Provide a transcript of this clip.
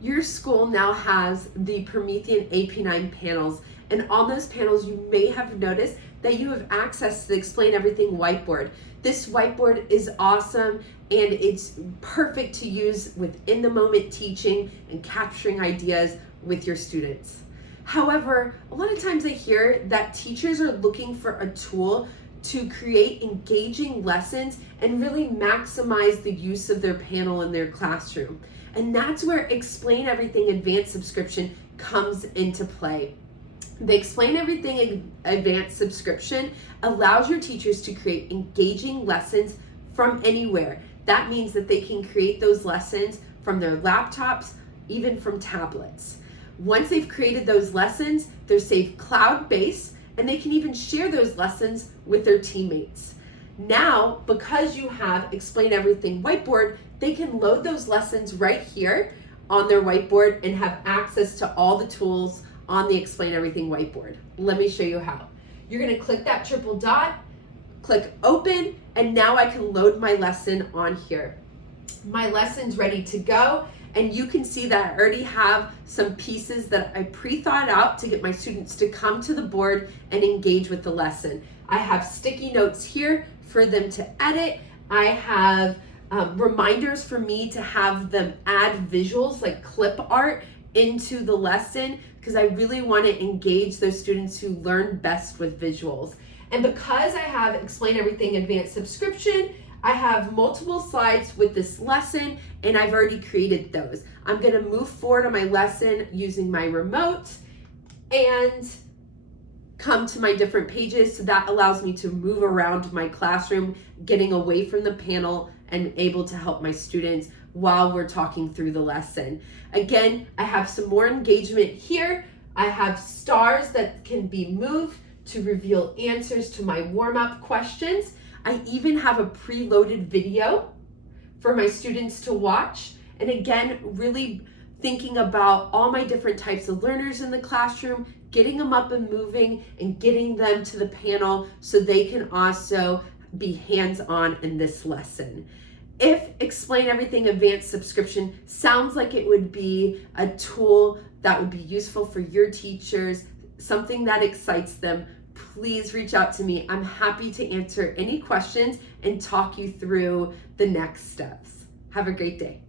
Your school now has the Promethean AP9 panels, and on those panels you may have noticed that you have access to the Explain Everything whiteboard. This whiteboard is awesome and it's perfect to use within the moment teaching and capturing ideas with your students. However, a lot of times I hear that teachers are looking for a tool to create engaging lessons and really maximize the use of their panel in their classroom. And that's where Explain Everything Advanced subscription comes into play. The Explain Everything Advanced subscription allows your teachers to create engaging lessons from anywhere. That means that they can create those lessons from their laptops, even from tablets. Once they've created those lessons, they're saved cloud-based, and they can even share those lessons with their teammates. Now, because you have Explain Everything Whiteboard, they can load those lessons right here on their whiteboard and have access to all the tools on the Explain Everything Whiteboard. Let me show you how. You're gonna click that triple dot, click open, and now I can load my lesson on here. My lesson's ready to go, and you can see that I already have some pieces that I pre-thought out to get my students to come to the board and engage with the lesson. I have sticky notes here for them to edit. I have reminders for me to have them add visuals like clip art into the lesson, because I really want to engage those students who learn best with visuals. And because I have Explain Everything Advanced subscription, I have multiple slides with this lesson, and I've already created those. I'm going to move forward on my lesson using my remote and come to my different pages. So that allows me to move around my classroom, getting away from the panel and able to help my students while we're talking through the lesson. Again, I have some more engagement here. I have stars that can be moved to reveal answers to my warm-up questions. I even have a preloaded video for my students to watch. And again, really thinking about all my different types of learners in the classroom, getting them up and moving and getting them to the panel so they can also be hands-on in this lesson. If Explain Everything Advanced subscription sounds like it would be a tool that would be useful for your teachers, something that excites them, please reach out to me. I'm happy to answer any questions and talk you through the next steps. Have a great day.